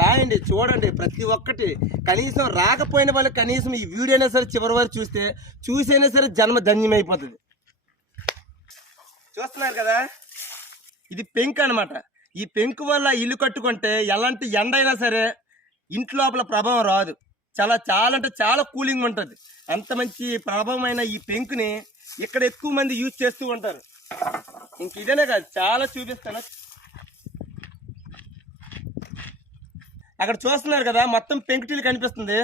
రాయండి, చూడండి ప్రతి ఒక్కటి. కనీసం రాకపోయిన వాళ్ళు కనీసం ఈ వీడియో అయినా సరే చివరి వరకు చూసైనా సరే జన్మ ధన్యమైపోతుంది. చూస్తున్నారు కదా, ఇది పెంకు అనమాట. ఈ పెంకు వల్ల ఇల్లు కట్టుకుంటే ఎలాంటి ఎండ అయినా సరే ఇంటి లోపల ప్రభావం రాదు. చాలా అంటే చాలా కూలింగ్ ఉంటుంది. అంత మంచి ప్రభావమైన ఈ పెంకుని ఇక్కడ ఎక్కువ మంది యూజ్ చేస్తూ ఉంటారు. ఇంక ఇదేనే కాదు, చాలా చూపిస్తాను. అక్కడ చూస్తున్నారు కదా, మొత్తం పెంకుటీలు కనిపిస్తుంది.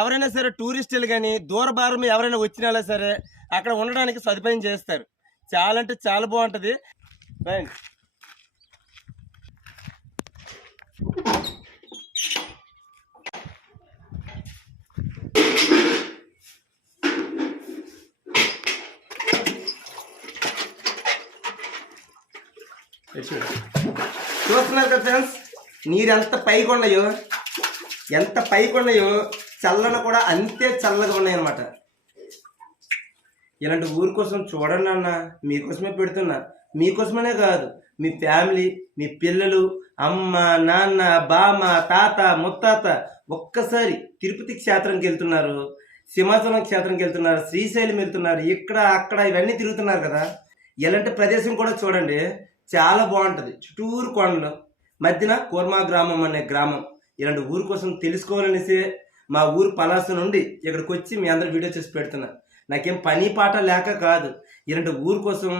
ఎవరైనా సరే టూరిస్టులు కానీ దూర భారం ఎవరైనా వచ్చినా సరే అక్కడ ఉండడానికి సదుపాయం చేస్తారు. చాలా అంటే చాలా బాగుంటుంది. రైట్, చూస్తున్నారు కదా ఫ్రెండ్స్, నీరు ఎంత పైకి ఉన్నాయో చల్లన కూడా అంతే చల్లగా ఉన్నాయి అన్నమాట. ఇలాంటి ఊరి కోసం చూడండి అన్న, మీకోసమే పెడుతున్నా. మీకోసమనే కాదు, మీ ఫ్యామిలీ, మీ పిల్లలు, అమ్మ, నాన్న, బామ్మ, తాత, ముత్తాత ఒక్కసారి తిరుపతి క్షేత్రంకి వెళ్తున్నారు, సింహాచలం క్షేత్రంకి వెళ్తున్నారు, శ్రీశైలం వెళ్తున్నారు, ఇక్కడ అక్కడ ఇవన్నీ తిరుగుతున్నారు కదా. ఇలాంటి ప్రదేశం కూడా చూడండి, చాలా బాగుంటుంది. చుట్టూరు కొండలు మధ్యన కూర్మా గ్రామం అనే గ్రామం. ఇలాంటి ఊరి కోసం తెలుసుకోవాలనేసి మా ఊరు పలాస నుండి ఇక్కడికి వచ్చి మీ అందరు వీడియో చేసి పెడుతున్నా. నాకేం పని పాట లేక కాదు, ఇలాంటి ఊరి కోసం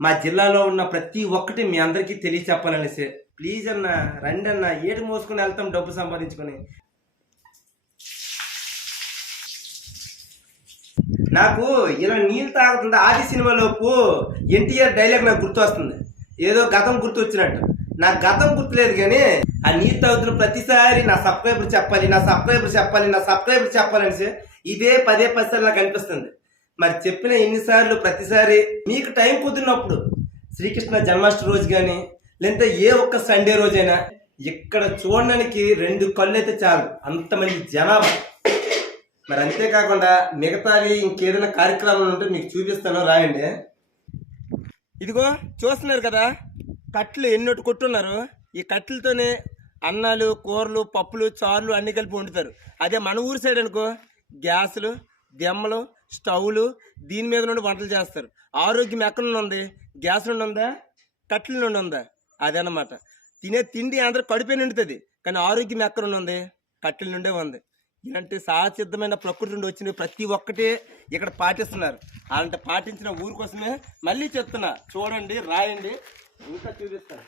మా జిల్లాలో ఉన్న ప్రతి ఒక్కటి మీ అందరికీ తెలియచెప్పాలనేసి. ప్లీజ్ అన్న, రండి అన్న, ఏడు మోసుకొని వెళ్తాం డబ్బు సంపాదించుకొని. నాకు ఇలా నీళ్ళు తాగుతుంది ఆది సినిమాలోపు ఎన్టీఆర్ డైలాగ్ నాకు గుర్తు వస్తుంది. ఏదో గతం గుర్తు వచ్చినట్టు. నాకు గతం గుర్తులేదు కానీ ఆ నీళ్ళు తాగుతున్న ప్రతిసారి నా సబ్స్క్రైబర్ చెప్పాలనేసి ఇదే పదే సార్లు నాకు అనిపిస్తుంది. మరి చెప్పిన ఎన్నిసార్లు ప్రతిసారి మీకు టైం కుదిరినప్పుడు శ్రీకృష్ణ జన్మాష్టమి రోజు కానీ లేదంటే ఏ ఒక్క సండే రోజైనా ఇక్కడ చూడడానికి 2 కళ్ళు అయితే చాలు, అంతమంది జనాభా. మరి అంతేకాకుండా మిగతావి ఇంకేదైనా కార్యక్రమాలు ఉంటే మీకు చూపిస్తాను, రాయండి. ఇదిగో చూస్తున్నారు కదా, కట్లు ఎన్నోటి కొట్టున్నారు. ఈ కట్లతోనే అన్నాలు, కూరలు, పప్పులు, చారులు అన్నీ కలిపి వండుతారు. అదే మన ఊరు సైడ్ అనుకో, గ్యాసులు, దెమ్మలు, స్టవ్లు, దీని మీద నుండి వంటలు చేస్తారు. ఆరోగ్యం ఎక్కడ నుండి ఉంది? గ్యాస్ నుండి ఉందా, కట్ల నుండి ఉందా? అదనమాట. తినే తిండి అందరూ కడుపే నిండుతుంది, కానీ ఆరోగ్యం ఎక్కడ ఉంది? కట్టెల నుండే ఉంది. ఇలాంటి సహసిద్ధమైన ప్రకృతి నుండి వచ్చిన ప్రతి ఒక్కటి ఇక్కడ పాటిస్తున్నారు. అలాంటి పాటించిన ఊరి కోసమే మళ్ళీ చెప్తున్నా, చూడండి, రాయండి, ఇంకా చూపిస్తాను.